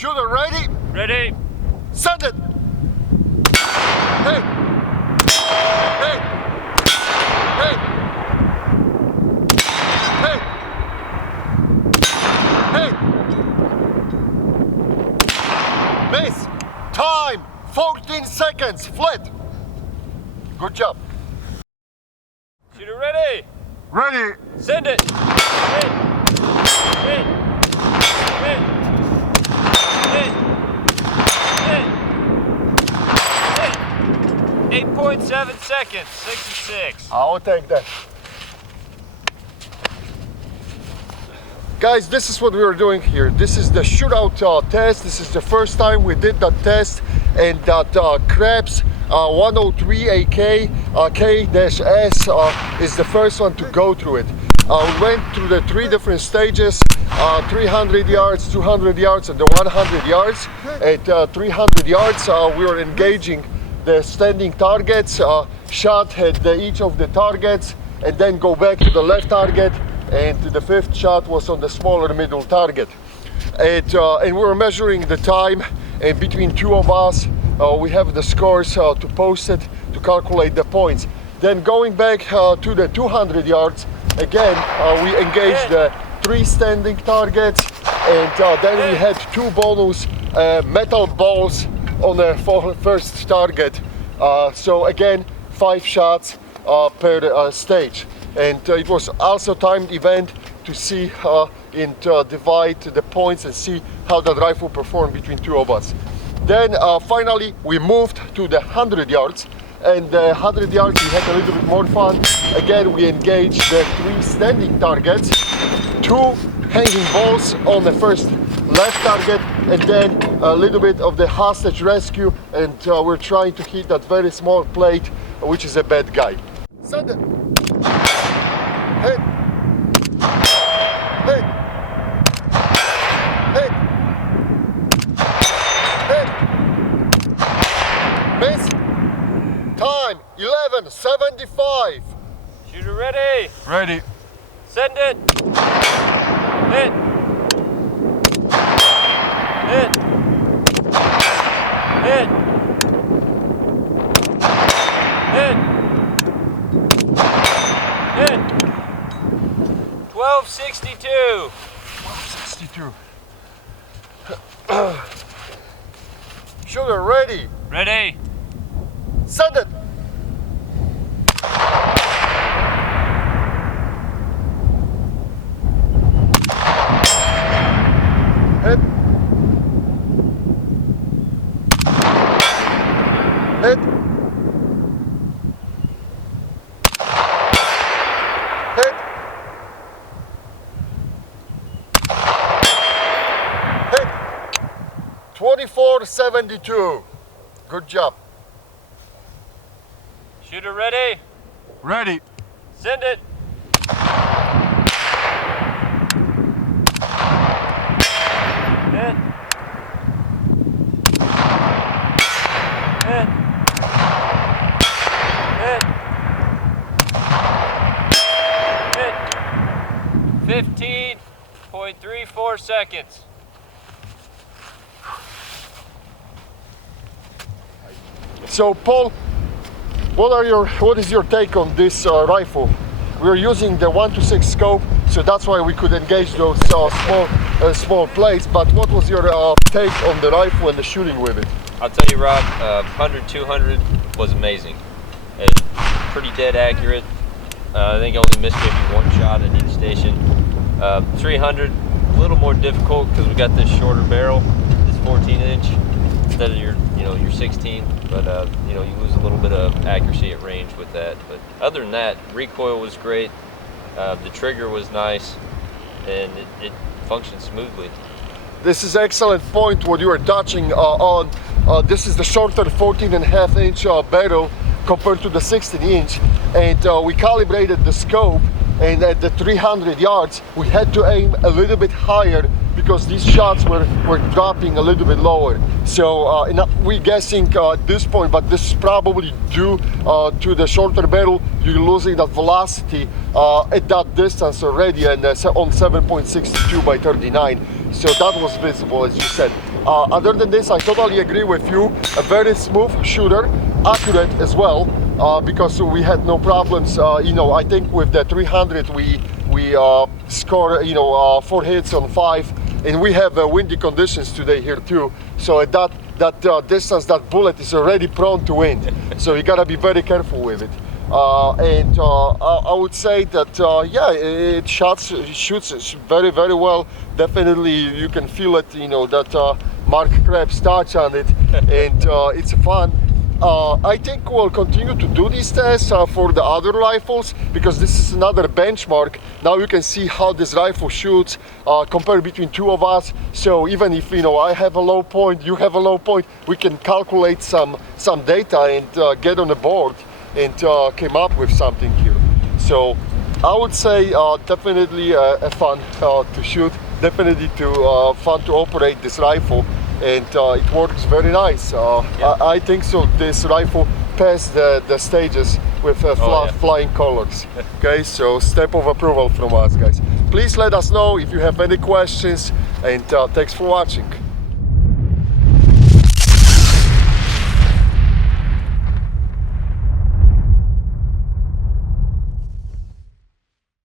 Shooter ready? Ready. Send it! Hey! Hey! Hey! Hey! Hey! Miss! Time! 14 seconds! Flat! Good job! Shooter ready. Ready! Send it. Hit. Hit. Hit. Hit. Hit. Hit. 8.7 seconds. 66. I'll take that. Guys, this is what we are doing here. This is the shootout test. This is the first time we did that test, and that Krebs 103K-S is the first one to go through it. We went through the 3 different stages, 300 yards, 200 yards, and the 100 yards. At 300 yards, we were engaging the standing targets, shot at each of the targets, and then go back to the left target, and the 5th shot was on the smaller middle target. And we were measuring the time, and between 2 of us, we have the scores to post it, to calculate the points. Then going back to the 200 yards, again, we engaged the 3 standing targets, and then we had 2 bonus metal balls on the first target. So again, 5 shots per stage. And it was also timed event to see and divide the points and see how that rifle performed between 2 of us. Then finally we moved to the 100 yards, and the 100 yards we had a little bit more fun. Again, we engaged the 3 standing targets, 2 hanging balls on the first left target, and then a little bit of the hostage rescue, and we're trying to hit that very small plate, which is a bad guy. Send it. Hit. Hit. Hit. Hit. Miss. Time 11:75. Shooter ready. Ready. Send it. Hit. Hit. Hit. Hit. Hit. 1262. 12:62. Shooter ready. Ready. Send it. Hit. Hit. Hit. Hit. 24:72. Good job. Shooter ready. Ready. Send it. Hit. Hit. Hit. Hit. 15.34 seconds. So Paul, what is your take on this rifle? We're using the 1:6 scope, so that's why we could engage those small plates. But what was your take on the rifle and the shooting with it? I'll tell you, Rob, 100, 200 was amazing. It's pretty dead accurate. I think I only missed maybe 1 shot at each station. 300, a little more difficult because we got this shorter barrel, this 14-inch instead of your 16. But you lose a little bit of accuracy at range with that. But other than that, recoil was great. The trigger was nice, and it functioned smoothly. This is excellent point what you are touching on. This is the shorter 14.5-inch barrel compared to the 16-inch, and we calibrated the scope, and at the 300 yards we had to aim a little bit higher because these shots were dropping a little bit lower. So we're guessing at this point, but this is probably due to the shorter barrel. You're losing that velocity at that distance already, and on 7.62 by 39. So that was visible, as you said. Other than this, I totally agree with you. A very smooth shooter, accurate as well, because we had no problems. You know, I think with the 300 we score, you know, 4 hits on 5, and we have windy conditions today here too. So at that distance, that bullet is already prone to wind. So you gotta be very careful with it. I would say that yeah, it shoots very, very well. Definitely, you can feel it. You know that Mark Krebs touch on it, and it's fun. I think we'll continue to do these tests for the other rifles, because this is another benchmark. Now you can see how this rifle shoots compared between two of us. So even if, you know, I have a low point, you have a low point, we can calculate some data and get on the board and came up with something here. So I would say definitely a fun to shoot, definitely fun to operate this rifle, and it works very nice. I think so. This rifle passed the stages with flying colors. Okay, so stamp of approval from us, guys. Please let us know if you have any questions, and thanks for watching.